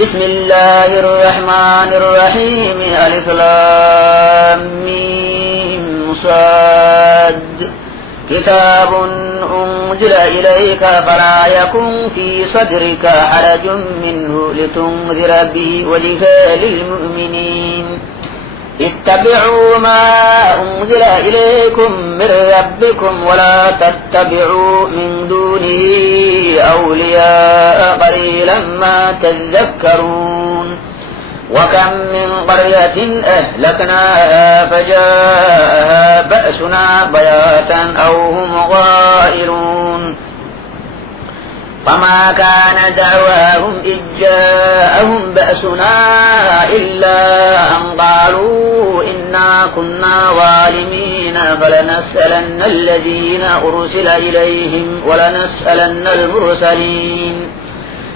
بسم الله الرحمن الرحيم ألف لام ميم صاد كتاب أنزل إليك فلا يكن في صدرك حرج منه لتنذر به وذكرى للمؤمنين اتبعوا ما أنزل إليكم من ربكم ولا تتبعوا من دونه أولياء قليلا ما تذكرون وكم من قرية أهلكناها فجاءها بأسنا بياتا أو هم غائرون فما كان دعواهم إذ جاءهم بأسنا إلا أن قالوا إنا كنا ظالمين فلنسألن الذين أرسل إليهم ولنسألن المرسلين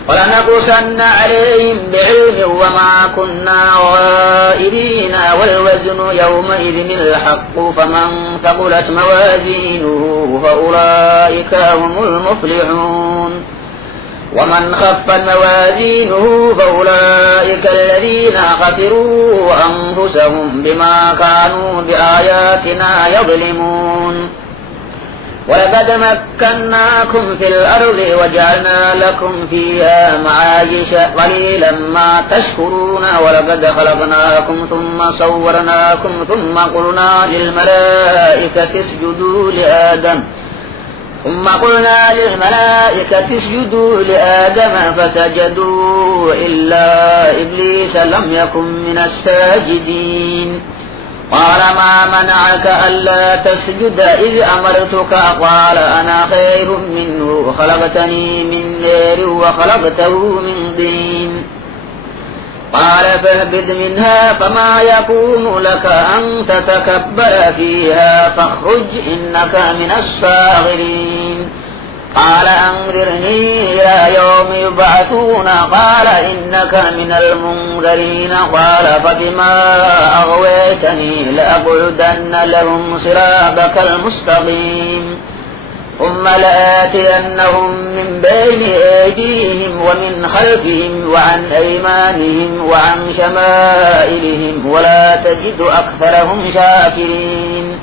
ولنقصن عليهم بعلم وما كنا غائبين والوزن يومئذ الحق فمن ثقلت موازينه فأولئك هم المفلحون ومن خفت موازينه فأولئك الذين خسروا أنفسهم بما كانوا بآياتنا يظلمون ولقد مكناكم في الأرض وجعلنا لكم فيها معايش قليلا ما تشكرون ولقد خلقناكم ثم صورناكم ثم قلنا للملائكة اسجدوا لآدم فسجدوا إلا إبليس لم يكن من الساجدين قال ما منعك ألا تسجد إذ أمرتك قال أنا خير منه خلقتني من نار وخلقته من طين قال فاهبط منها فما يكون لك أن تتكبر فيها فاخرج إنك من الصاغرين قال أنذرني إلى يوم يبعثون قال إنك من المنذرين قال فبما أغويتني لأقعدن لهم صراطك المستقيم ثم لآتينهم من بين أيديهم ومن خلفهم وعن أيمانهم وعن شمائلهم ولا تجد أكثرهم شاكرين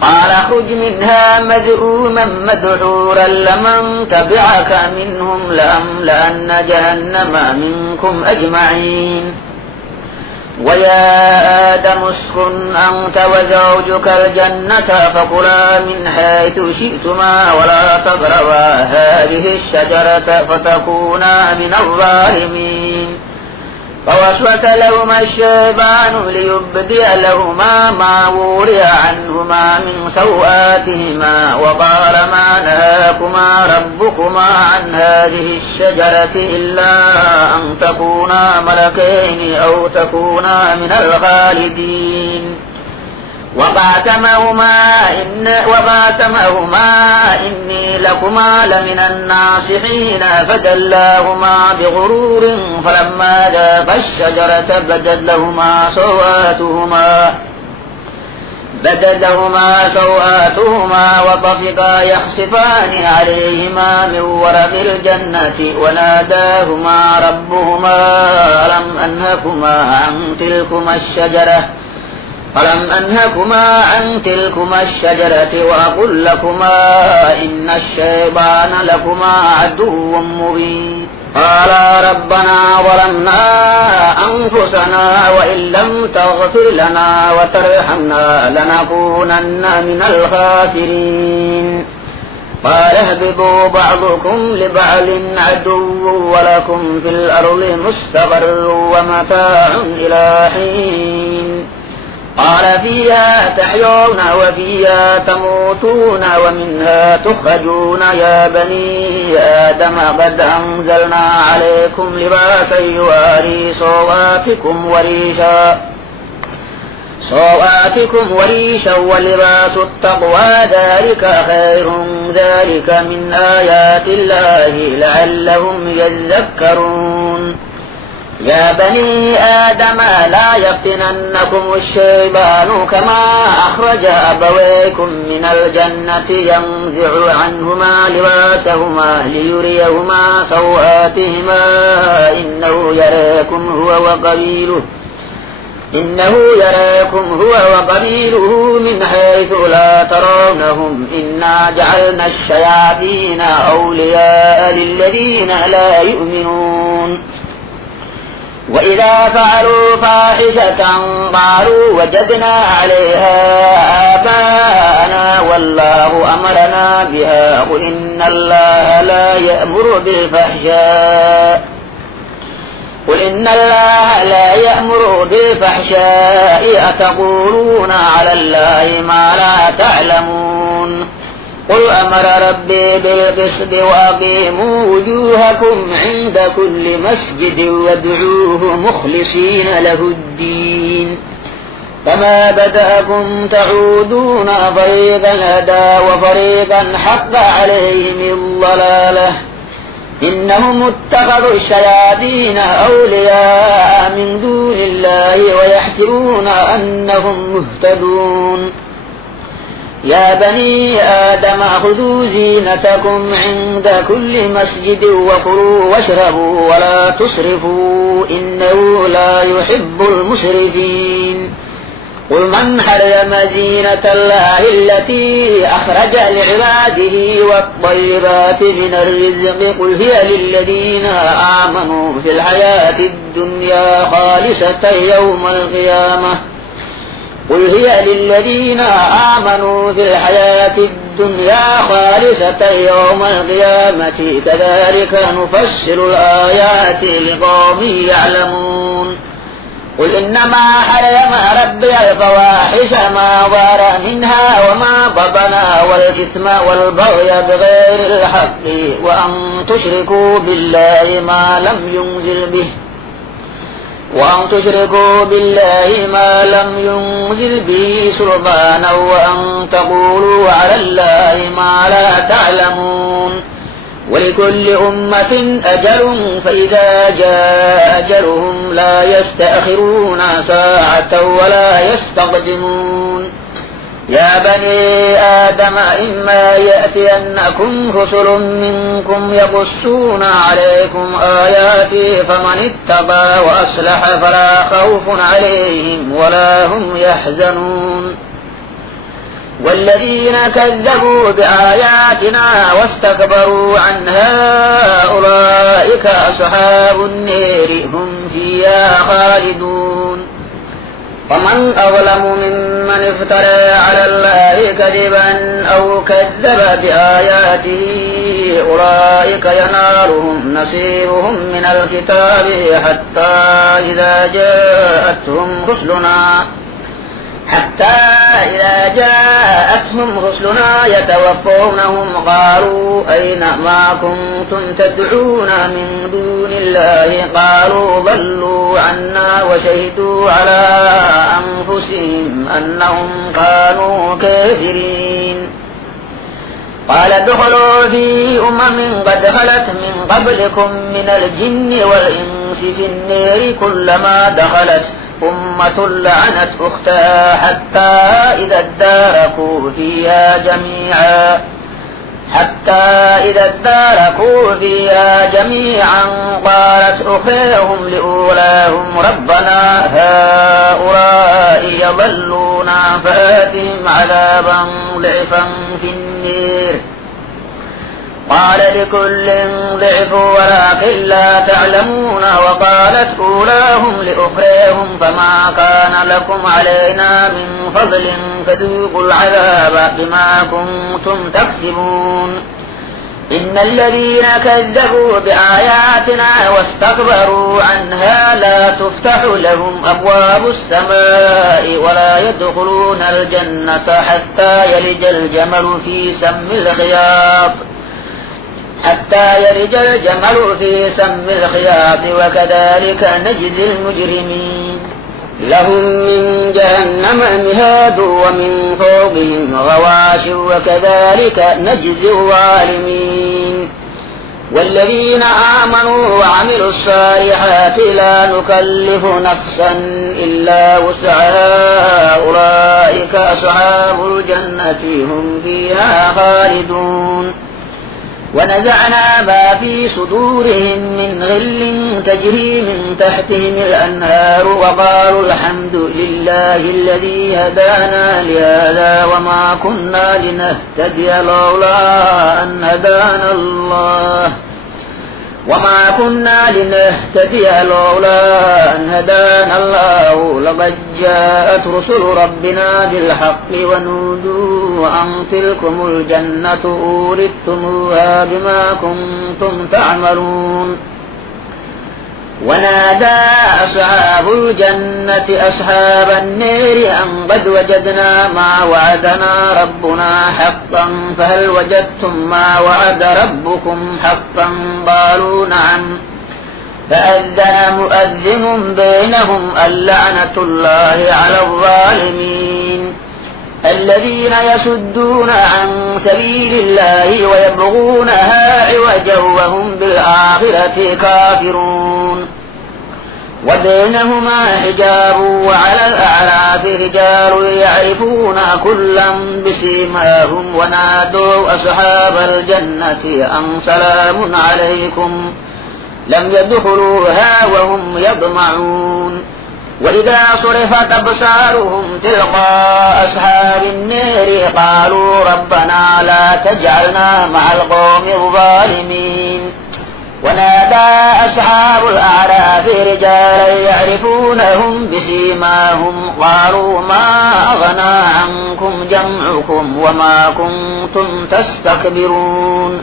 قال اخرج منها مذءوما مدحورا لمن تبعك منهم لأملأن جهنم منكم أجمعين ويا آدم اسكن أنت وزوجك الجنة فكلا من حيث شئتما ولا تقربا هذه الشجرة فتكونا من الظالمين فوسوس لهما الشيطان ليبدي لهما ما وري عنهما من سوآتهما وقال ما نهاكما ربكما عن هذه الشجرة إلا أن تكونا ملكين أو تكونا من الخالدين وقاسمهما إني لكما لمن الناصحين فدلاهما بغرور فلما ذاقا الشجرة بدت لهما سوآتهما وطفقا يخصفان عليهما من ورق الجنة وناداهما ربهما ألم أنهكما عن تلكما الشجرة وأقل لكما إن الشيطان لكما عدو مبين قالا ربنا ظلمنا أنفسنا وإن لم تغفر لنا وترحمنا لنكونن من الخاسرين قال اهبطوا بعضكم لبعض عدو ولكم في الأرض مستقر ومتاع إلى حين قال فيها تحيون وفيها تموتون ومنها تخرجون يا بني آدم قد أنزلنا عليكم لباسا يواري صواتكم وريشا ولباس التقوى ذلك خير ذلك من آيات الله لعلهم يذكرون يا بني آدم لا يفتننكم الشيطان كما أخرج أبويكم من الجنة ينزع عنهما لباسهما ليريهما سوآتهما إنه إنه يراكم هو وقبيله من حيث لا ترونهم إنا جعلنا الشياطين أولياء للذين لا يؤمنون وإذا فعلوا فاحشة قالوا وجدنا عليها آباءنا والله أمرنا بها قل إن الله لا يأمر بالفحشاء أتقولون على الله ما لا تعلمون قل أمر ربي بالقسط وأقيموا وجوهكم عند كل مسجد وادعوه مخلصين له الدين كما بدأكم تعودون فريقا هدى وفريقا حق عليهم الضلالة إنهم اتخذوا الشياطين أولياء من دون الله ويحسبون أنهم مهتدون يا بني آدم خذوا زينتكم عند كل مسجد وكلوا واشربوا ولا تسرفوا إنه لا يحب المسرفين قل من حرم زينة الله التي أخرج لعباده والطيبات من الرزق قل هي للذين آمنوا في الحياة الدنيا خالصة يوم القيامة كذلك نفصل الآيات لقوم يعلمون قل إنما حرم ربي الفواحش ما ظهر منها وما بطن والإثم والبغي بغير الحق وأن تشركوا بالله ما لم ينزل به سلطانا وأن تقولوا على الله ما لا تعلمون ولكل أمة أجل فإذا جاء أجلهم لا يستأخرون ساعة ولا يستقدمون يا بني آدم إما يأتينكم رسل منكم يقصون عليكم آياتي فمن اتقى وأصلح فلا خوف عليهم ولا هم يحزنون والذين كذبوا بآياتنا واستكبروا عنها أولئك أصحاب النار هم فيها خالدون ومن أظلم ممن افترى على الله كذبا أو كذب بآياته أولئك ينالهم نصيبهم من الكتاب حتى إذا جاءتهم رسلنا يتوفونهم قالوا أين ما كنتم تدعون من دون الله قالوا ضلوا عنا وشهدوا على أنفسهم أنهم كانوا كافرين قال ادخلوا في قد خلت من قبلكم من الجن والإنس في النار كلما دخلت أمة لعنت أختها حتى إذا اداركوا فيها جميعا قالت أخيهم لأولاهم ربنا هؤلاء يضلونا فآتهم عذابا ضعفا في النار قال لكل ضعف ولكن لا تعلمون وقالت أولاهم لأخريهم فما كان لكم علينا من فضل فذوقوا العذاب بما كنتم تكسبون إن الذين كذبوا بآياتنا واستكبروا عنها لا تفتح لهم أبواب السماء ولا يدخلون الجنة حتى يلج الجمل في سم الخياط وكذلك نجزي المجرمين لهم من جهنم مهاد ومن فوقهم غواش وكذلك نجزي الظالمين والذين آمنوا وعملوا الصالحات لا نكلف نفسا إلا وسعها أولئك أصحاب الجنة هم فيها خالدون ونزعنا ما في صدورهم من غل تجري من تحتهم الأنهار وقالوا الحمد لله الذي هدانا لهذا وما كنا لنهتدي لولا أن هدانا الله لقد جاءت رسل ربنا بالحق ونودوا أن تلكم الجنة أورثتموها بما كنتم تعملون ونادى أصحاب الجنة أصحاب النار أن قد وجدنا ما وعدنا ربنا حقا فهل وجدتم ما وعد ربكم حقا قالوا نعم فأذن مؤذن بينهم اللعنة الله على الظالمين الذين يصدون عن سبيل الله ويبغونها عوجا وهم بالآخرة كافرون وبينهما حجاب وعلى الأعراف رجال يعرفون كلا بسيماهم ونادوا أصحاب الجنة أن سلام عليكم لم يدخلوها وهم يطمعون وإذا صرفت أبصارهم تلقاء أصحاب النار قالوا ربنا لا تجعلنا مع القوم الظالمين ونادى أصحاب الأعراف رجالا يعرفونهم بسيماهم قالوا ما أغنى عنكم جمعكم وما كنتم تستكبرون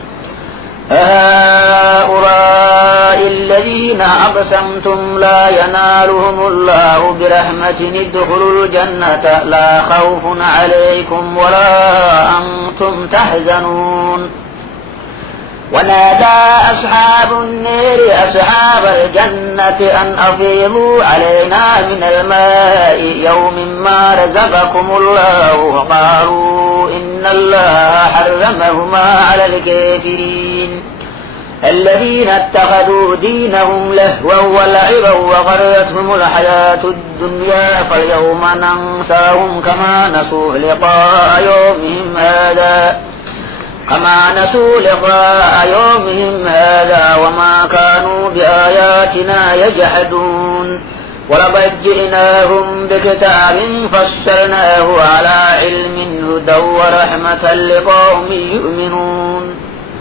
أهؤلاء الذين أقسمتم لا ينالهم الله برحمة ادخلوا الجنة لا خوف عليكم ولا أنتم تحزنون ونادى أصحاب النار أصحاب الجنة أن أفيضوا علينا من الماء يوم ما رزقكم الله قالوا إن الله حرمهما على الكافرين الذين اتخذوا دينهم لهوا ولعبا وغرتهم الحياة الدنيا فاليوم ننساهم كما نسوا لقاء يومهم هذا وما كانوا بآياتنا يجحدون ولقد جئناهم بكتاب فصلناه على علم هدى ورحمة لقوم يؤمنون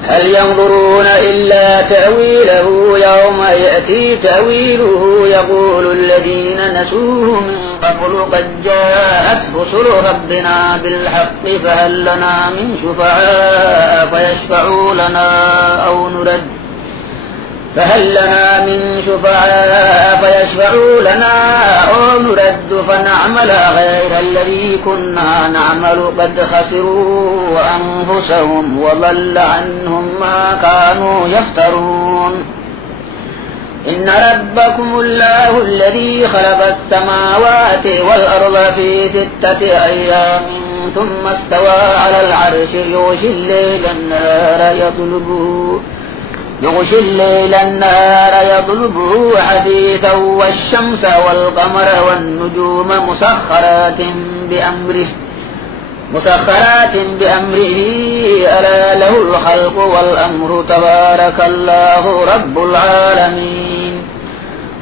هل ينظرون إلا تأويله يوم يأتي تأويله يقول الذين نسوه من قبل قد جاءت رسل ربنا بالحق فهل لنا من شفعاء فيشفعوا لنا أو نرد فنعمل غير الذي كنا نعمل قد خسروا أنفسهم وضل عنهم ما كانوا يفترون إن ربكم الله الذي خلق السماوات والأرض في 6 أيام ثم استوى على العرش يغشي الليل النهار يطلبه حثيثا والشمس والقمر والنجوم مسخرات بأمره ألا له الخلق والأمر تبارك الله رب العالمين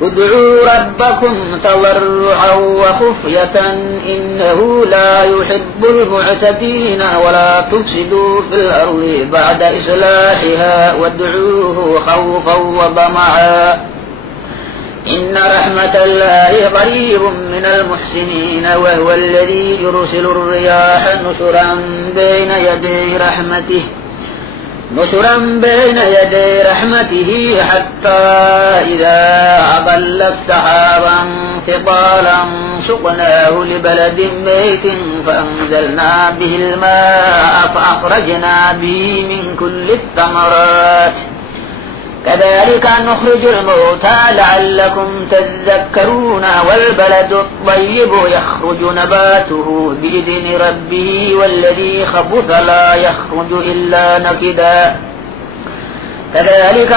ادعوا ربكم تضرعا وخفية إنه لا يحب المعتدين ولا تفسدوا في الأرض بعد إصلاحها وادعوه خوفا وطمعا إن رحمة الله قريب من المحسنين وهو الذي يرسل الرياح نشرا بين يدي رحمته حتى إذا أقلت سحابا ثقالا سقناه لبلد ميت فأنزلنا به الماء فأخرجنا به من كل الثمرات كذلك نخرج الموتى لعلكم تذكرون والبلد الطيب يخرج نباته بإذن ربه والذي خبث لا يخرج إلا نكدا كذلك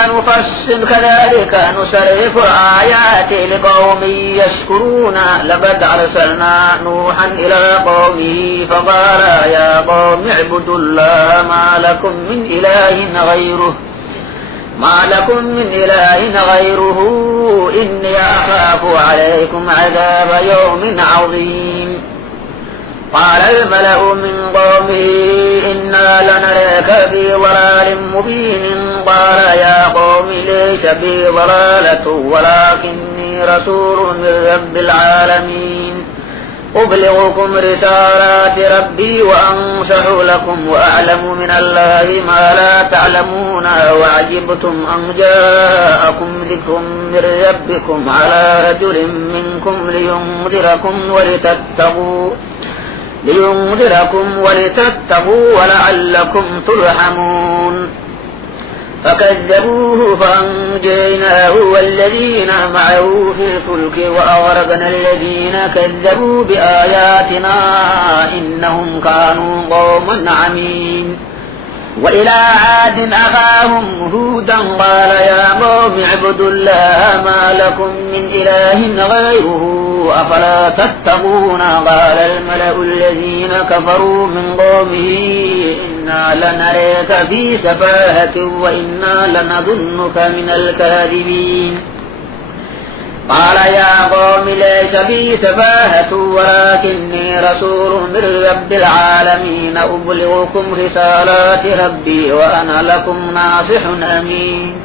نصرف الآيات لقوم يشكرون. لقد أرسلنا نوحا إلى قومه فقال يا قوم اعبدوا الله ما لكم من إله غيره إني أخاف عليكم عذاب يوم عظيم. قال الملأ من قومه إنا لنراك في ضلال مبين. قال يا قوم ليس بي ضلالة ولكني رسول من رب العالمين أبلغكم رسالات ربي وأنصح لكم وأعلم من الله ما لا تعلمون. وعجبتم أن جاءكم ذكر من ربكم على رجل منكم لينذركم ولتتقوا ولعلكم ترحمون. فكذبوه فأنجيناه والذين معه في الفلك وأغرقنا الذين كذبوا بآياتنا إنهم كانوا قوما عمين. وإلى عاد أخاهم هودا قال يا قوم اعبدوا الله ما لكم من إله غيره أفلا تتقون. قال الملأ الذين كفروا من قومه إنا لنراك في سفاهة وإنا لنظنك من الكاذبين. قال يا قوم ليس بي سفاهة ولكني رسول من رب العالمين أبلغكم رسالات ربي وأنا لكم ناصح أمين.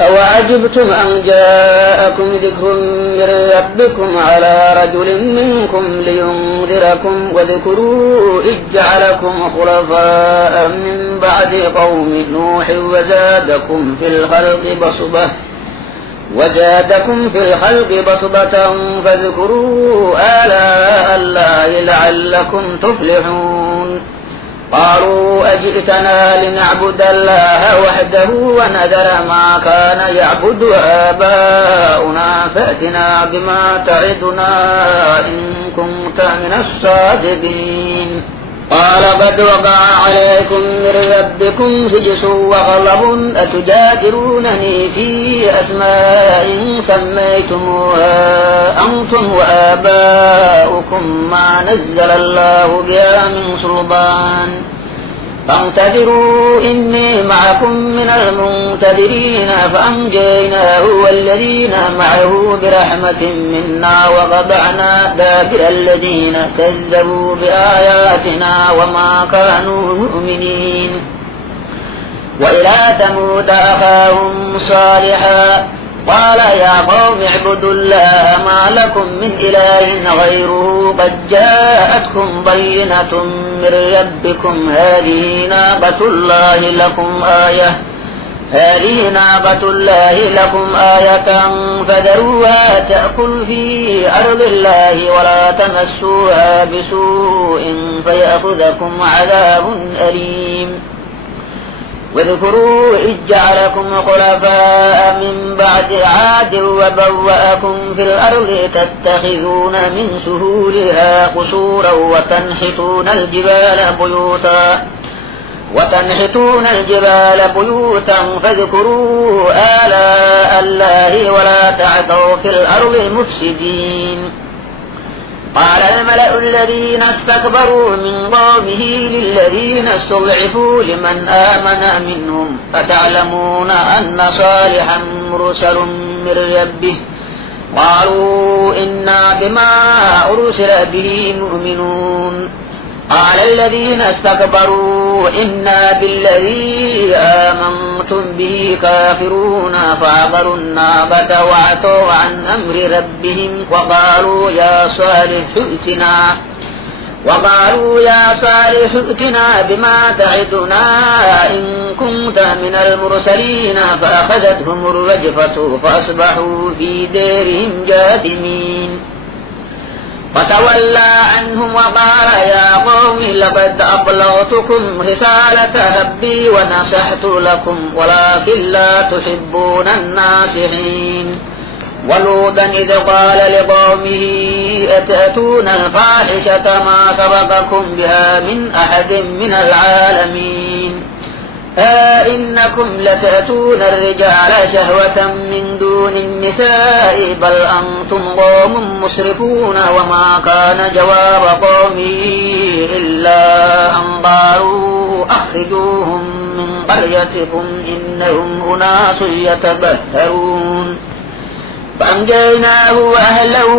أوعجبتم أن جاءكم ذكر من ربكم على رجل منكم لينذركم واذكروا إذ جعلكم خلفاء من بعد قوم نوح وزادكم في الخلق بسطة فاذكروا آلاء الله لعلكم تفلحون. قالوا أجئتنا لنعبد الله وحده ونذر ما كان يعبد آباؤنا فأتنا بما تعدنا إن كنت من الصادقين. قال قد وقع عليكم من ربكم رجس وغضب أتجادلونني في أسماء سميتموها أنتم وآباؤكم ما نزل الله بها من سلطان فانتظروا إني معكم من المنتظرين. فأنجيناه والذين معه برحمة منا وقطعنا دابر الذين كذبوا بآياتنا وما كانوا مؤمنين. وإلى ثمود أخاهم صالحا قال يا قوم اعبدوا الله ما لكم من إله غيره قد جاءتكم بينة من ربكم هذه ناقة الله لكم آية فذروها تأكل في أرض الله ولا تمسوها بسوء فيأخذكم عذاب أليم. واذكروا إذ جعلكم خلفاء من بعد عاد وبوأكم في الأرض تتخذون من سهولها قصورا وتنحتون الجبال بيوتا فاذكروا آلاء الله ولا تعثوا في الأرض مفسدين. قال الملأ الذين استكبروا من قومه للذين استضعفوا لمن آمن منهم أتعلمون أن صالحا مرسل من ربه قالوا إنا بما أرسل به مؤمنون. قال الذين استكبروا إنا بالذي آمنتم به كافرون فعقروا الناقة وعتوا عن أمر ربهم وقالوا يا صالح ائتنا بما تعدنا إن كنت من المرسلين. فأخذتهم الرجفة فأصبحوا في ديرهم جاثمين. فتولى عنهم وقال يا قوم لقد أبلغتكم رسالة ربي ونصحت لكم ولكن لا تحبون الناصحين. ولوطا إذ قال لقومه أتأتون الفاحشة ما سبقكم بها من أحد من العالمين إنكم لتأتون الرجال شهوة من دون النساء بل أنتم قوم مسرفون وما كان جواب قومه إلا أن قالوا أخرجوهم من قريتكم إنهم أناس يتبهرون فأنجيناه وأهله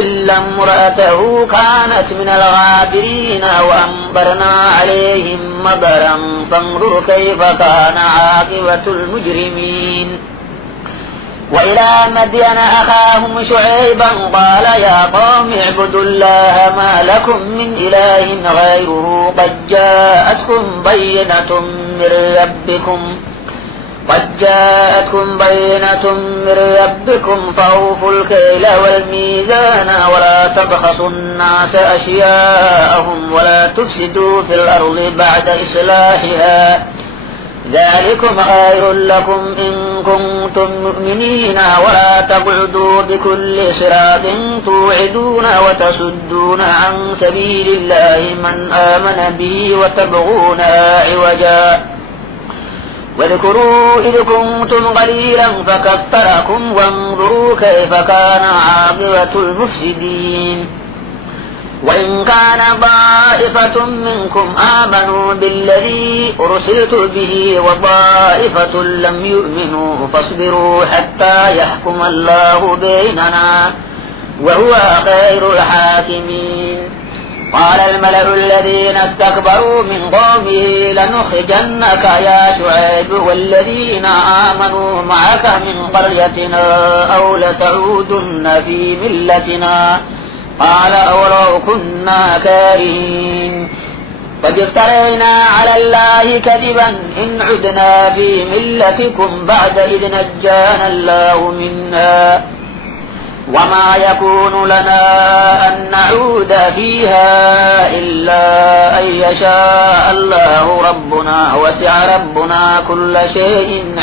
إلا امرأته كانت من الغابرين وأمطرنا عليهم مطرا فانظر كيف كان عاقبة المجرمين وإلى مدين أخاهم شعيبا قال يا قوم اعبدوا الله ما لكم من إله غيره قد جاءتكم بينة من ربكم فأوفوا الكيل والميزان ولا تبخسوا الناس أشياءهم ولا تفسدوا في الأرض بعد إصلاحها ذلكم خير لكم إن كنتم مؤمنين ولا تقعدوا بكل صراط توعدون وتصدون عن سبيل الله من آمن به وتبغونها عوجا واذكروا إذ كنتم قليلا فكفركم وانظروا كيف كان عاقبة المفسدين وإن كان طائفة منكم آمنوا بالذي أرسلت به وطائفة لم يؤمنوا فاصبروا حتى يحكم الله بيننا وهو خير الحاكمين قال الملأ الذين استكبروا من قومه لنخرجنك يا شعيب والذين آمنوا معك من قريتنا أو لتعودن في ملتنا قال أولو كنا كارهين قد افترينا على الله كذبا إن عدنا في ملتكم بعد إذ نجانا الله منا وما يكون لنا أن نعود فيها إلا أن يشاء الله ربنا وسع ربنا كل شيء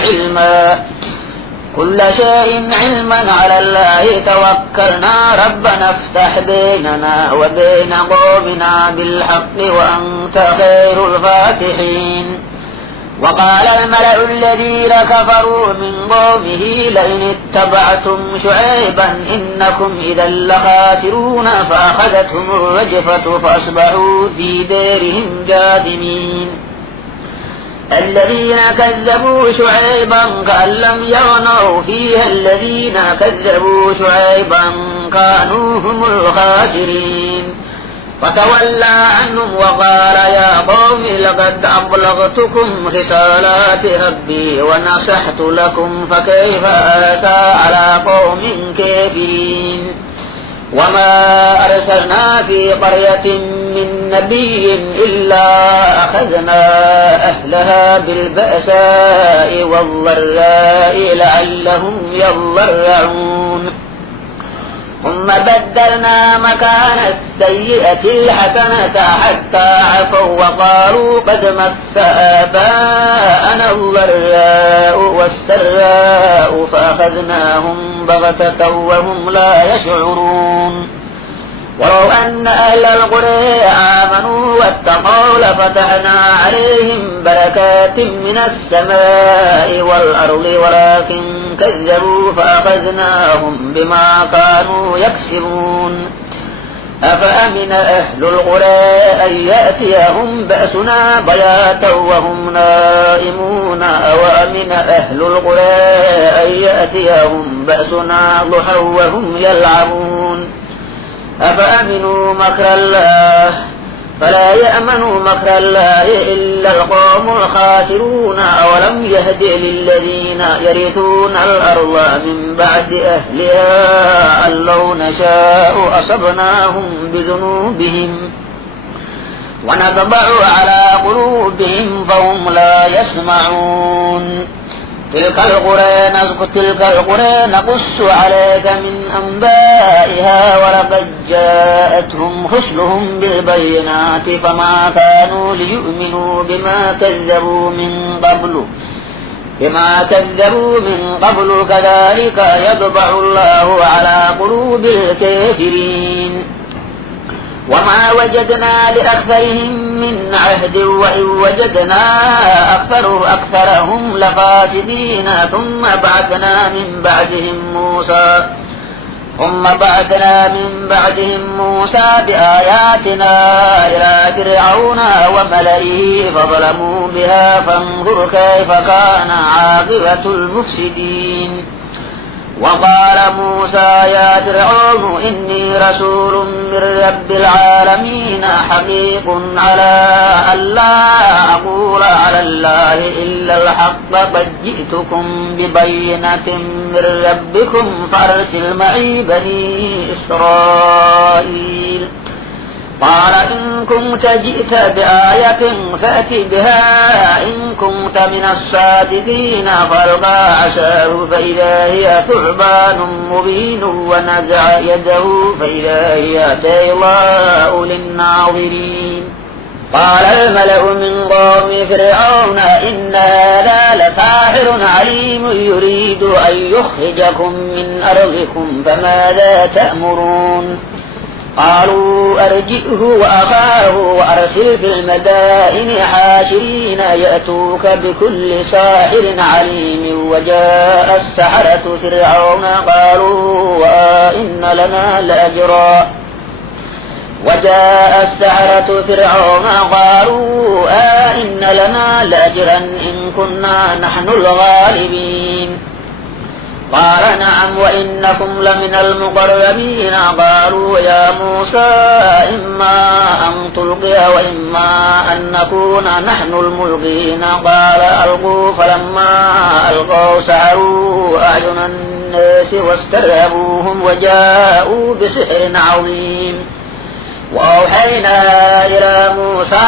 علما على الله توكلنا ربنا افتح بيننا وبين قومنا بالحق وأنت خير الفاتحين وقال الملأ الذين كفروا من قومه لئن اتبعتم شعيبا إنكم إذا لخاسرون فأخذتهم الرجفة فأصبحوا في دارهم جاثمين الذين كذبوا شعيبا كأن لم يغنوا فيها الذين كذبوا شعيبا كانوا هم الخاسرين فتولى عنهم وقال يا قوم لقد أبلغتكم رسالات ربي ونصحت لكم فكيف آسى على قوم كافرين وما أرسلنا في قرية من نبي إلا أخذنا أهلها بالبأساء والضراء لعلهم يضرعون ثم بدلنا مكان السيئة الحسنة حتى عفوا وقالوا قد مس آباءنا الضراء والسراء فأخذناهم بغتة وهم لا يشعرون ولو أن أهل القرى آمنوا واتقوا لفتحنا عليهم بركات من السماء والأرض ولكن كذبوا فأخذناهم بما كانوا يكسبون أفأمن أهل القرى أن يأتيهم بأسنا بياتا وهم نائمون أوأمن أهل القرى أن يأتيهم بأسنا ضحى وهم يلعبون أفأمنوا مكر الله فلا يأمن مكر الله إلا القوم الخاسرون أولم يهد للذين يرثون الأرض من بعد أهلها أن لو نشاء أصبناهم بذنوبهم ونطبع على قلوبهم فهم لا يسمعون تلك القرى نقص عليك من أنبائها ولقد جاءتهم رسلهم بالبينات فما كانوا ليؤمنوا بما كذبوا من قبل كذلك يطبع الله على قلوب الكافرين وما وجدنا لأكثرهم من عهد وإن وجدنا أكثرهم لفاسدين ثم بعثنا من بعدهم موسى بآياتنا إلى فرعون وملئه فظلموا بها فانظر كيف كان عاقبة المفسدين. وقال موسى يا فرعون إني رسول من رب العالمين حقيق على ألا أقول على الله إلا الحق قد جئتكم ببينة من ربكم فأرسل معي بني إسرائيل. قال إن كنت جئت بآية فأت بها إن كنت من الصادقين. فألقى عصاه فإذا هي ثعبان مبين ونزع يده فإذا هي بيضاء للناظرين. قال الملأ من قوم فرعون إن هذا لساحر عليم يريد أن يخرجكم من أرضكم فماذا تأمرون؟ قالوا أرجئه وأخاه وأرسل في المدائن حاشرين يأتوك بكل ساحر عليم. وجاء السحرة فرعون قالوا إن لنا لأجرا إن كنا نحن الغالبين. قال نعم وإنكم لمن المقربين. قالوا يا موسى إما أن تلقي وإما أن نكون نحن الملقين. قال ألقوا فلما ألقوا سحروا أعين الناس واسترهبوهم وجاءوا بسحر عظيم. وأوحينا إلى موسى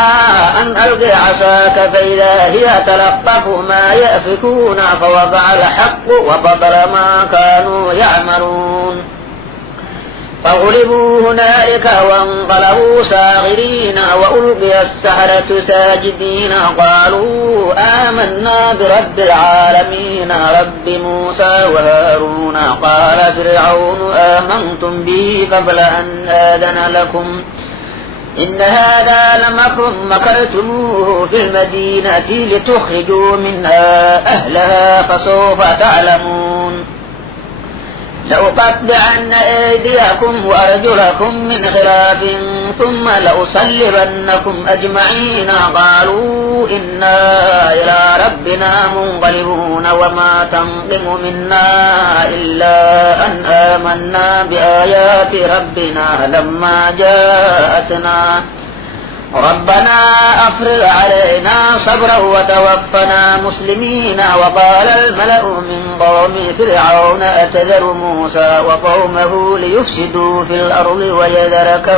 أن ألق عصاك فإذا هي تلقف ما يأفكون فوقع الحق وبطل ما كانوا يعملون. فغلبوا هنالك وانقلبوا صاغرين وألقي السحرة ساجدين. قالوا آمنا برب العالمين رب موسى وهارون. قال فرعون آمنتم به قبل أن آذن لكم إن هذا لمكر مكرتموه في المدينة لتخرجوا منها أهلها فسوف تعلمون. لأقطعن أيديكم وأرجلكم من خلاف ثم لأصلبنكم أجمعين. قالوا إنا إلى ربنا منقلبون وما تنقم منا إلا أن آمنا بآيات ربنا لما جاءتنا ربنا أفرغ علينا صبرا وتوفنا مسلمين. وقال الملأ من قوم فرعون أتذر موسى وقومه ليفسدوا في الأرض ويذرك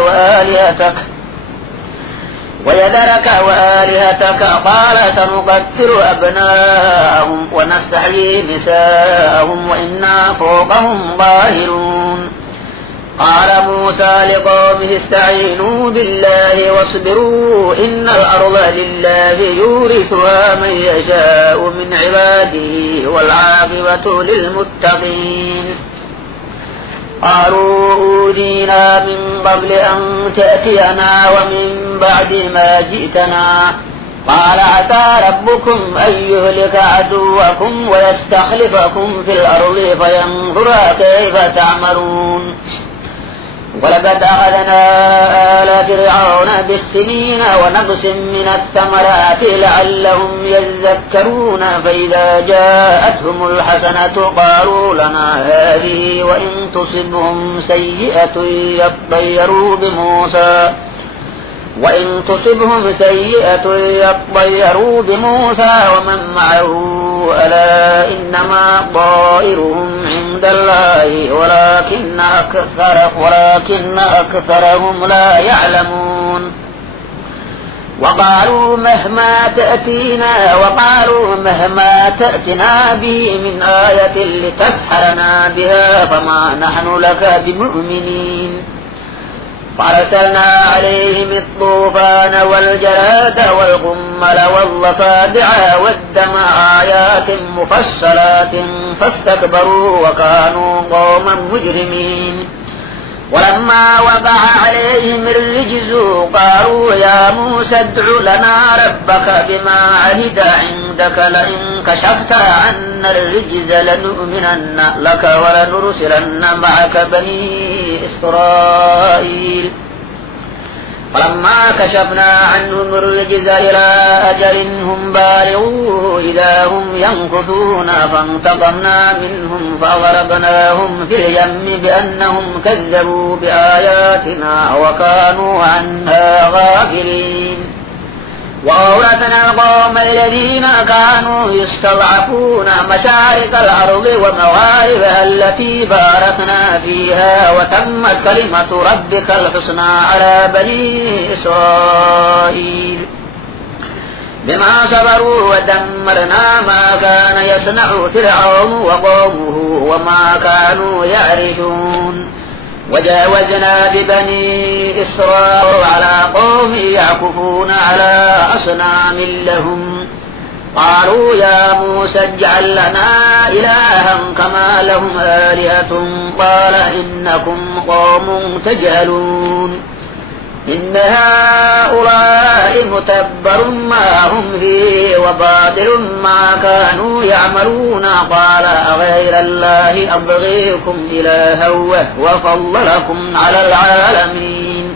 وآلهتك قال سنقتل أبناءهم ونستحيي نساءهم وإنا فوقهم قاهرون. قال موسى لقومه استعينوا بالله واصبروا إن الأرض لله يورثها من يشاء من عباده والعاقبة للمتقين. قالوا أوذينا من قبل أن تأتينا ومن بعد ما جئتنا. قال عسى ربكم أن يهلك عدوكم ويستخلفكم في الأرض فينظر كيف تعملون. ولقد أخذنا آل فرعون بالسنين ونقص من الثمرات لعلهم يذكرون. فإذا جاءتهم الحسنة قالوا لنا هذه وإن تصبهم سيئة يطيروا بموسى ومن معه ألا إنما طائرهم عند الله ولكن أكثرهم لا يعلمون. وقالوا مهما تأتنا به من آية لتسحرنا بها فما نحن لك بمؤمنين. فأرسلنا عليهم الطوفان والجراد والقمل والضفادع والدم آيات مفصلات فاستكبروا وكانوا قوما مجرمين. ولما وقع عليهم الرجز قالوا يا موسى ادع لنا ربك بما عهد عندك لئن كشفت عنا الرجز لنؤمنن لك ولنرسلن معك بني إسرائيل فلما كشفنا عنهم الرجز إلى أجل هم بالغوه إذا هم ينكثون فانتقمنا منهم فأغرقناهم في اليم بأنهم كذبوا بآياتنا وكانوا عنها غافلين وأورثنا القوم الذين كانوا يستضعفون مشارق الأرض ومغاربها التي باركنا فيها وتمت كلمة ربك الحسنى على بني إسرائيل بما صبروا ودمرنا ما كان يصنع فرعون وقومه وما كانوا يعرشون وجاوزنا ببني إسرائيل على قوم يعكفون على أصنام لهم قالوا يا موسى اجعل لنا إلها كما لهم آلهة قال إنكم قوم تجهلون إن هؤلاء متبر ما هم فيه وباطل ما كانوا يعملون قال أغير الله أبغيكم إلها وهو فضلكم على العالمين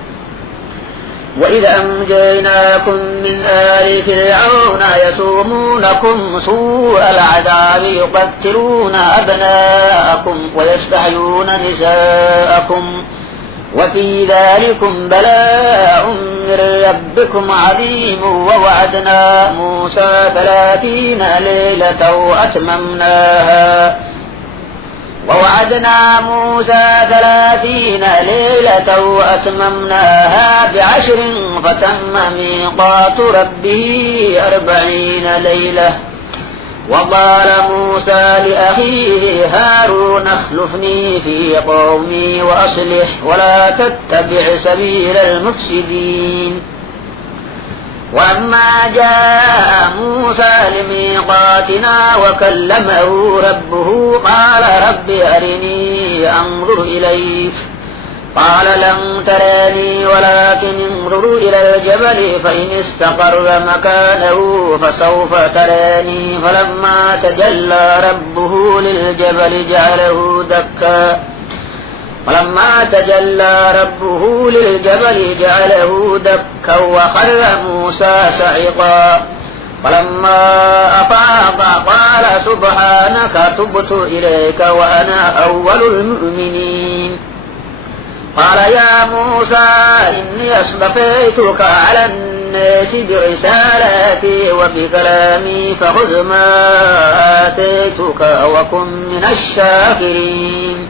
وإذا أنجيناكم من آل فرعون يسومونكم سوء العذاب يقتلون أبناءكم ويستحيون نساءكم وفي ذلكم بلاء من ربكم عظيم ووعدنا موسى 30 ليلة وأتممناها ب10 فتم ميقات ربه 40 ليلة وقال موسى لأخيه هارون اخلفني في قومي وأصلح ولا تتبع سبيل المفسدين وأما جاء موسى لميقاتنا وكلمه ربه قال رب أرني أنظر إليك قال لن تراني ولكن انظر إلى الجبل فإن استقر مكانه فسوف تراني فلما تجلى ربه للجبل جعله دكا وخر موسى صعقا فلما أفاق قال سبحانك تبت إليك وأنا أول المؤمنين قال يا موسى إني اصطفيتك على الناس برسالاتي وبكلامي فخذ ما آتيتك وكن من الشاكرين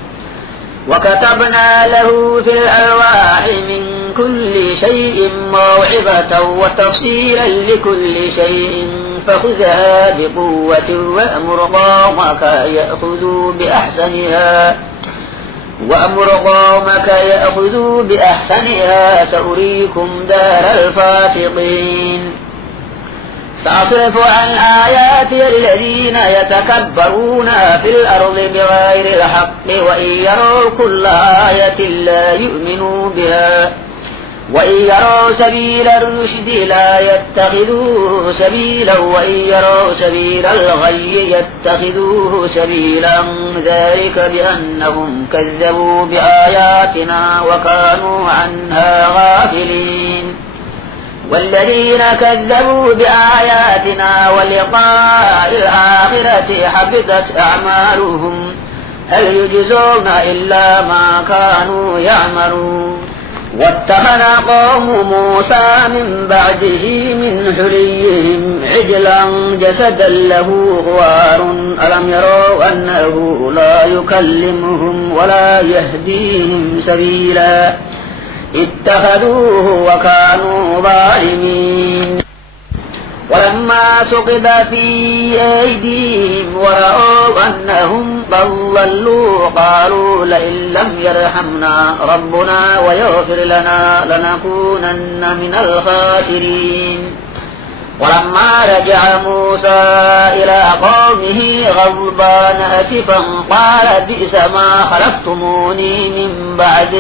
وكتبنا له في الألواح من كل شيء موعظة وتفصيلا لكل شيء فخذها بقوة وأمر قومك يأخذوا بأحسنها سأريكم دار الفاسقين سأصرف عن آياتي الذين يتكبرون في الأرض بغير الحق وإن يروا كل آية لا يؤمنوا بها وإن يروا سبيل الرشد لا يتخذوه سبيلا وإن يروا سبيل الغي يتخذوه سبيلا ذلك بأنهم كذبوا بآياتنا وكانوا عنها غافلين والذين كذبوا بآياتنا ولقاء الآخرة حبطت أعمالهم هل يجزون إلا ما كانوا يعملون واتخذ قوم موسى من بعده من حليهم عجلا جسدا له خوار ألم يروا أنه لا يكلمهم ولا يهديهم سبيلا اتخذوه وكانوا ظالمين ولما سقط في أيديهم ورأوا أنهم قد ضلوا قالوا لئن لم يرحمنا ربنا ويغفر لنا لنكونن من الخاسرين ولما رجع موسى إلى قومه غضبان أسفا قال بئس ما خلفتموني من بعد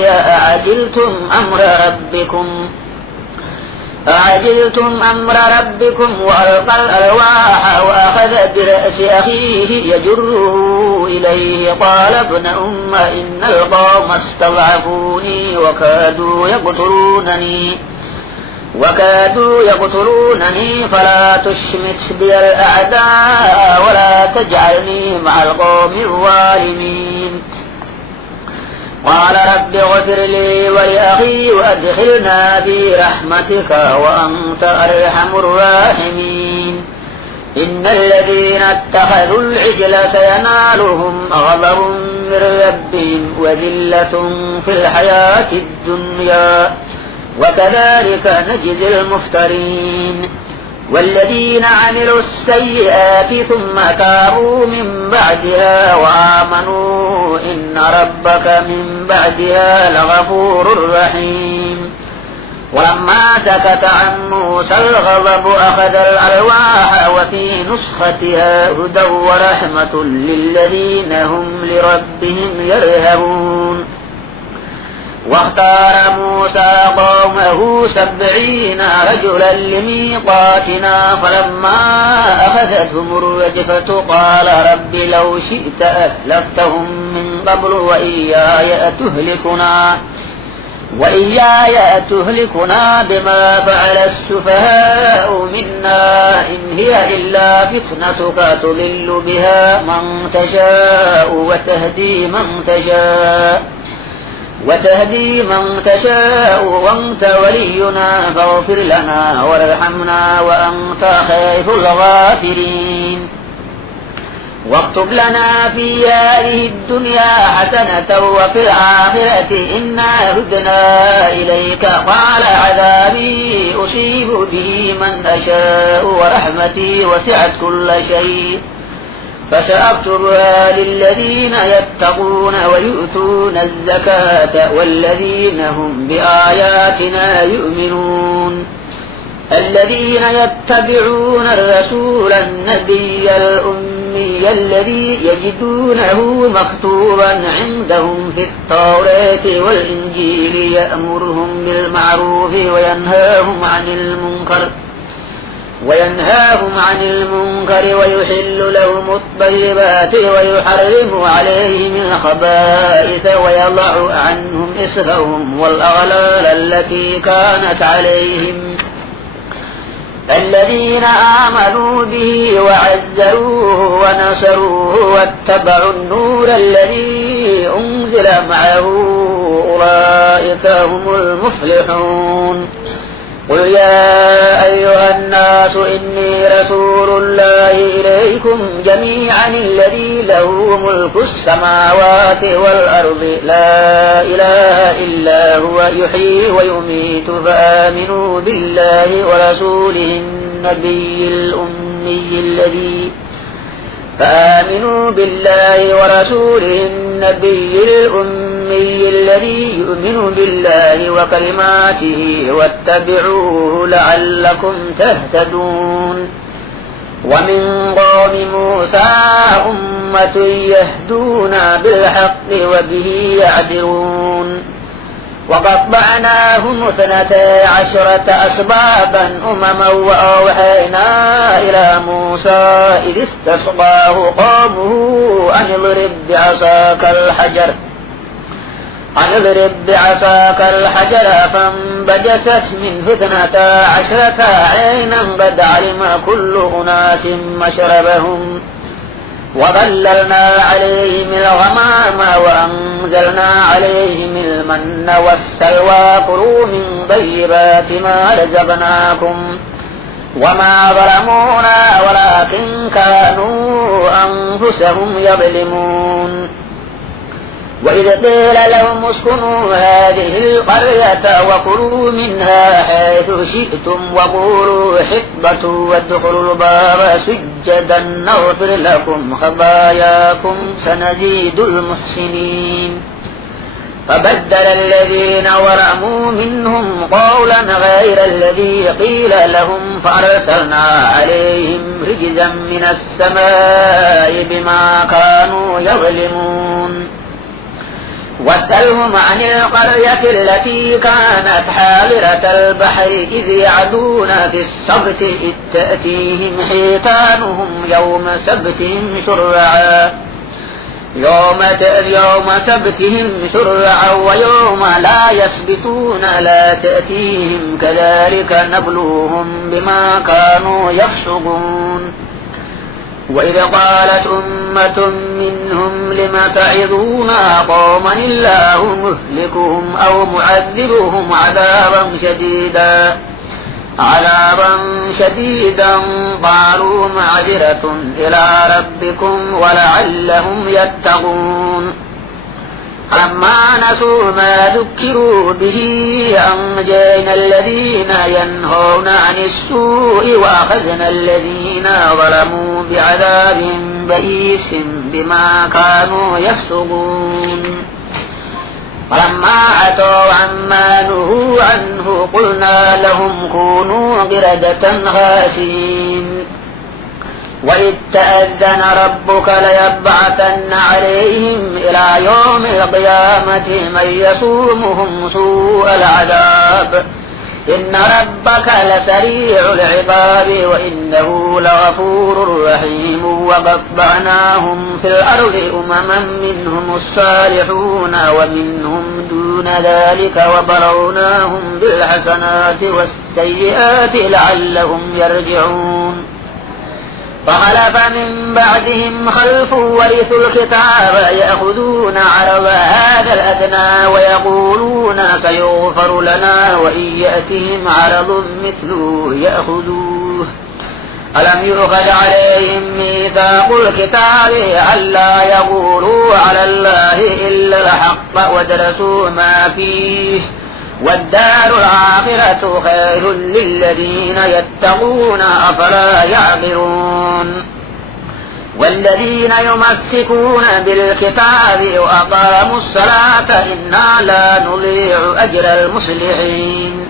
أعجلتم أمر ربكم وألقى الألواح وأخذ برأس أخيه يجره إليه قال ابن أم إن القوم استضعفوني وكادوا يقتلونني فلا تشمت بي الأعداء ولا تجعلني مع القوم الظالمين قال رب اغفر لي ولأخي وأدخلنا في رحمتك وأنت أرحم الراحمين إن الذين اتخذوا العجل سينالهم غضب من ربهم وذلة في الحياة الدنيا وكذلك نجزي المفترين والذين عملوا السيئات ثم تابوا من بعدها وآمنوا إن ربك من بعدها لغفور رحيم ولما سكت عن موسى الغضب أخذ الألواح وفي نسختها هدى ورحمة للذين هم لربهم يرهبون واختار موسى قومه 70 رجلا لميقاتنا فلما أخذتهم الرجفة قال رب لو شئت أهلكتهم من قبل وإياي أتهلكنا بما فعل السفهاء منا إن هي إلا فتنتك تضل بها من تشاء وتهدي من تشاء وأنت ولينا فاغفر لنا وارحمنا وأنت خير الغافرين واكتب لنا في هذه الدنيا حسنة وفي الآخرة إنا هدنا إليك قال عذابي أصيب به من أشاء ورحمتي وسعت كل شيء فسأكتبها للذين يتقون ويؤتون الزكاة والذين هم بآياتنا يؤمنون الذين يتبعون الرسول النبي الأمي الذي يجدونه مكتوبا عندهم في التوراة والإنجيل يأمرهم بالمعروف وينهاهم عن المنكر ويحل لهم الطيبات ويحرم عليهم الخبائث ويضع عنهم إصرهم والأغلال التي كانت عليهم الذين آمنوا به وعزروه ونصروه واتبعوا النور الذي أنزل معه أولئك هم المفلحون قل يا أيها الناس إني رسول الله إليكم جميعا الذي له ملك السماوات والأرض لا إله إلا هو يحيي ويميت فآمنوا بالله ورسوله النبي الأمي الذي يؤمن بالله وكلماته واتبعوه لعلكم تهتدون ومن قوم موسى أمة يهدون بالحق وبه يعدلون وقطعناهم 12 أسبابا أمما وأوحينا إلى موسى إذ استسقاه قومه أن اضرب بعصاك الحجر فانبجست منه 12 عينا قد علم كل أناس مشربهم وظللنا عليهم الغمام وأنزلنا عليهم المن والسلوى كلوا من طيبات ما رزقناكم وما ظلمونا ولكن كانوا أنفسهم يظلمون وإذ قيل لهم اسكنوا هذه القرية وكلوا منها حيث شئتم وقولوا حطة وادخلوا الباب سجدا نغفر لكم خطاياكم سنزيد المحسنين فبدل الذين ظلموا منهم قولا غير الذي قيل لهم فأرسلنا عليهم رجزا من السماء بما كانوا يظلمون واسألهم عن القرية التي كانت حاضرة البحر إذ يعدون في السبت إذ تأتيهم حيتانهم يوم سبتهم شرعا ويوم لا يسبتون لا تأتيهم كذلك نبلوهم بما كانوا يفسقون وإذ قالت أمة منهم لم تعظون قوما الله مهلكهم أو معذبهم عذابا شديدا قالوا معذرة إلى ربكم ولعلهم يتقون فلما نسوا ما ذكروا به أنجينا الذين ينهون عن السوء وأخذنا الذين ظلموا بعذاب بئيس بما كانوا يفسقون فلما أتوا عما نهوا عنه قلنا لهم كونوا قردة خاسئين وإذ تأذن ربك ليبعثن عليهم إلى يوم القيامة من يسومهم سوء العذاب إن ربك لسريع العقاب وإنه لغفور رحيم وقطعناهم في الأرض أمما منهم الصالحون ومنهم دون ذلك وبلوناهم بالحسنات والسيئات لعلهم يرجعون فخلف من بعدهم خلف ورثوا الكتاب يأخذون عرض هذا الأدنى ويقولون سيغفر لنا وإن يأتهم عرض مثله يأخذوه ألم يؤخذ عليهم ميثاق الكتاب ألا يقولوا على الله إلا الحق ودرسوا ما فيه والدار الآخرة خير للذين يتقون أفلا يعقلون والذين يمسكون بالكتاب وأقاموا الصلاة إنا لا نضيع أجر المصلحين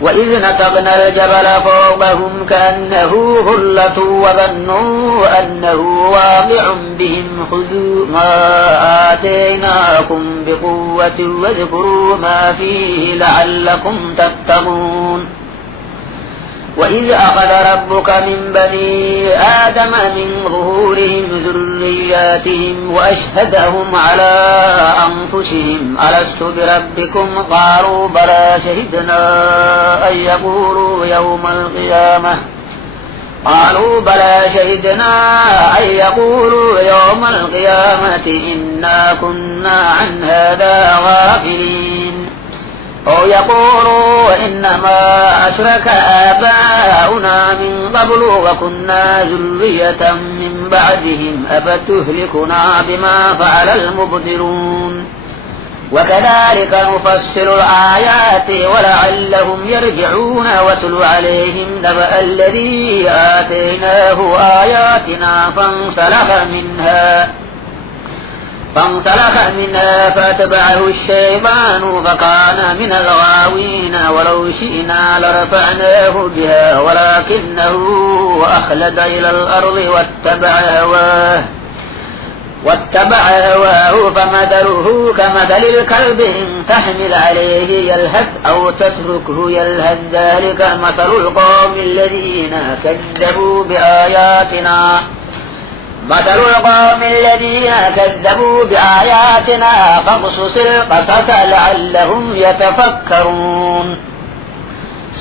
وإذ نتقنا الجبل فوقهم كأنه ظلة وظنوا أنه واقع بهم خذوا ما آتيناكم بقوة واذكروا ما فيه لعلكم تتقون وإذ أخذ ربك من بني آدم من ظهورهم ذرياتهم وأشهدهم على أنفسهم ألست بربكم قالوا بلى شهدنا أن يقولوا يوم القيامة إنا كنا عن هذا غافلين أو يقولوا إنما أشرك آباؤنا من قبل وكنا ذرية من بعدهم أفتهلكنا بما فعل المبطلون وكذلك نفصل الآيات ولعلهم يرجعون واتل عليهم نبأ الذي آتيناه آياتنا فانسلخ منها فاتبعه الشيطان فكان من الغاوين ولو شئنا لرفعناه بها ولكنه أخلد إلى الأرض واتبع هواه فمثله كمثل الكلب إن تحمل عليه يلهث أو تتركه يلهث ذلك مثل القوم الذين كذبوا بآياتنا فاقصص القصص لعلهم يتفكرون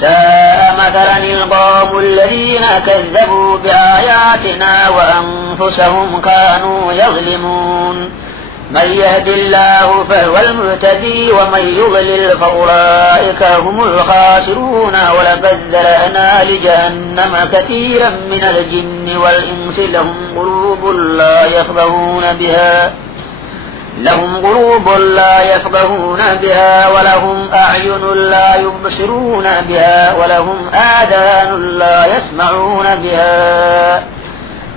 ساء مثلا القوم الذين كذبوا بآياتنا وأنفسهم كانوا يظلمون من يهد الله فهو المهتدي ومن يضلل فأولئك هم الخاسرون ولقد ذرأنا لجهنم كثيرا من الجن والإنس لهم قلوب لا يفقهون بها ولهم أعين لا يبصرون بها ولهم آذان لا يسمعون بها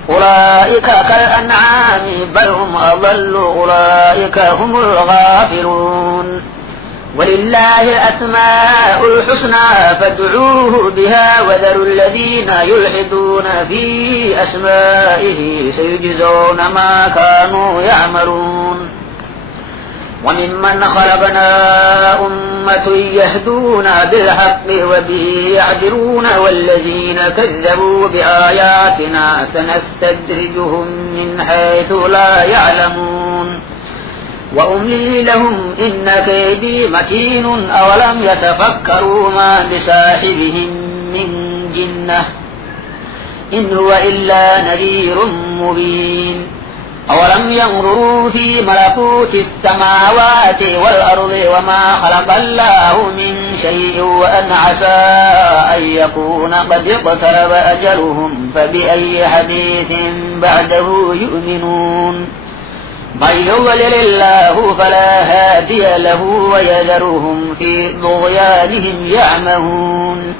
أولئك كالأنعام بل هم أضل أولئك هم الغافلون ولله الأسماء الحسنى فادعوه بها وذروا الذين يلحدون في أسمائه سيجزون ما كانوا يعملون وممن خلقنا أمة يهدون بالحق وبه يعدلون والذين كذبوا بآياتنا سنستدرجهم من حيث لا يعلمون وأملي لهم إن كيدي متين أولم يتفكروا ما بصاحبهم من جنة إن هو إلا نذير مبين أولم ينظروا في ملكوت السماوات والأرض وما خلق الله من شيء وأن عسى أن يكون قد اقترب أجلهم فبأي حديث بعده يؤمنون من يضلل الله فلا هادي له ويذرهم في طغيانهم يعمهون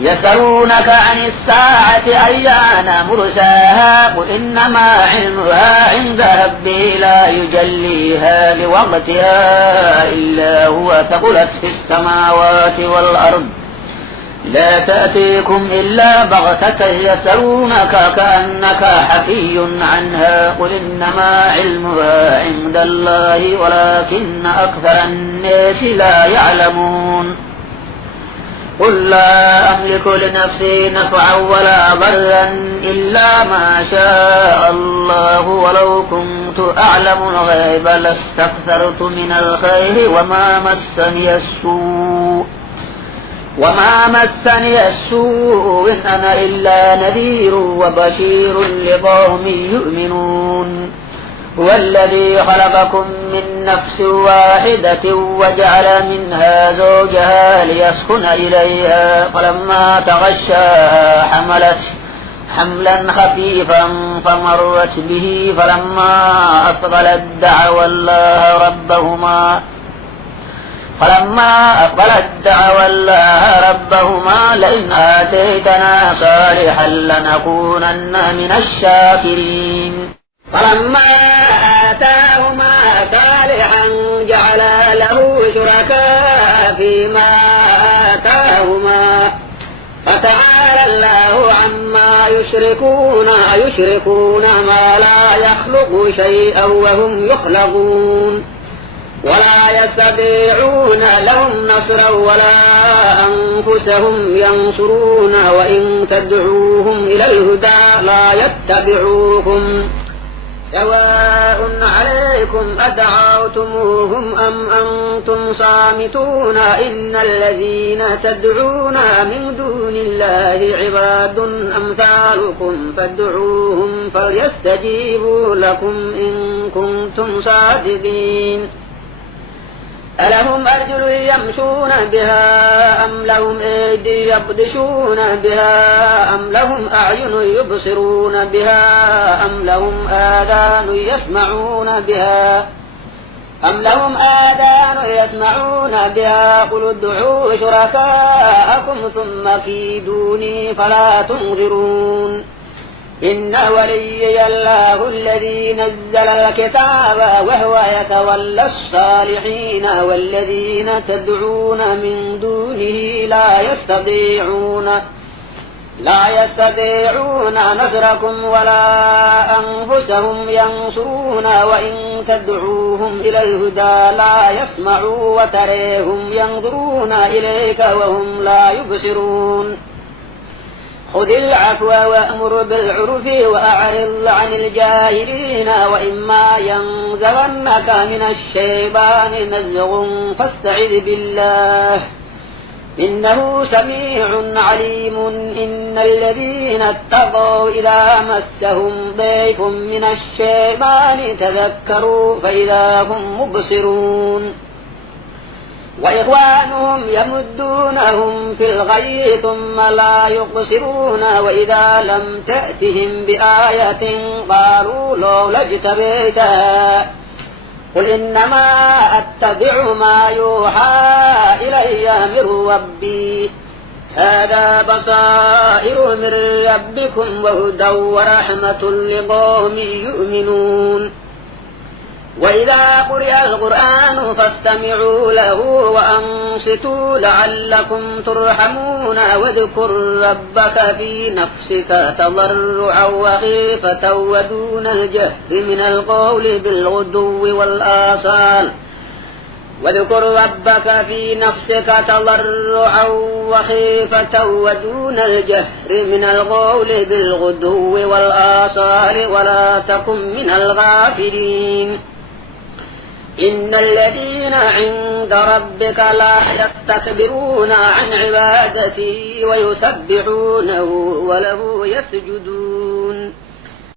يسألونك عن الساعة أيان مرساها قل إنما علمها عند ربي لا يجليها لوقتها إلا هو ثقلت في السماوات والأرض لا تأتيكم إلا بغتة يسألونك كأنك حفي عنها قل إنما علمها عند الله ولكن أكثر الناس لا يعلمون قل لا أملك لنفسي نفعا ولا ضرا إلا ما شاء الله ولو كنت أعلم الغيب لاستكثرت من الخير وما مسني السوء إن أنا إلا نذير وبشير لقوم يؤمنون هو الذي خلقكم من نفس واحدة وجعل منها زوجها ليسكن إليها فلما تغشاها حملت حملا خفيفا فمرت به فلما أثقلت دعوا الله ربهما لئن آتيتنا صالحا لنكونن من الشاكرين فلما آتاهما صالحا جعل له شركاء فيما آتاهما فتعالى الله عما يشركون ما لا يخلق شيئا وهم يخلقون ولا يستطيعون لهم نصرا ولا أنفسهم ينصرون وإن تدعوهم إلى الهدى لا يتبعوكم سواء عليكم أدعوتموهم أم أنتم صامتون إن الذين تدعون من دون الله عباد أمثالكم فادعوهم فليستجيبوا لكم إن كنتم صادقين ألهم أرجل يمشون بها أم لهم أيدي يبطشون بها أم لهم أعين يبصرون بها أم لهم آذان يسمعون بها قل ادعوا شركاءكم ثم كيدوني فلا تنظرون إن وليي الله الذي نزل الكتاب وهو يتولى الصالحين والذين تدعون من دونه لا يستطيعون نصركم ولا أنفسهم ينصرون وإن تدعوهم إلى الهدى لا يسمعوا وتريهم ينظرون إليك وهم لا يبصرون خذ العفو وأمر بالعرف وأعرض عن الجاهلين وإما ينزغنك من الشيطان نزغ فاستعذ بالله إنه سميع عليم إن الذين اتقوا إذا مسهم ضيف من الشيطان تذكروا فإذا هم مبصرون وإخوانهم يمدونهم في الغي ثم لا يقصرون وإذا لم تأتهم بآية قالوا لولا اجتبيتها قل إنما أتبع ما يوحى إلي من ربي هذا بصائر من ربكم وهدى ورحمة لقوم يؤمنون وإذا قرئ القرآن فاستمعوا له وأنصتوا لعلكم ترحمون واذكر ربك في نفسك تضرعا وخيفة ودون الجهر من القول بالغدو والآصال واذكر ربك في نفسك تضرعا وخيفة ودون الجهر من القول بالغدو والآصال ولا تكن من الغافلين إن الذين عند ربك لا يستكبرون عن عبادته ويسبحونه وله يسجدون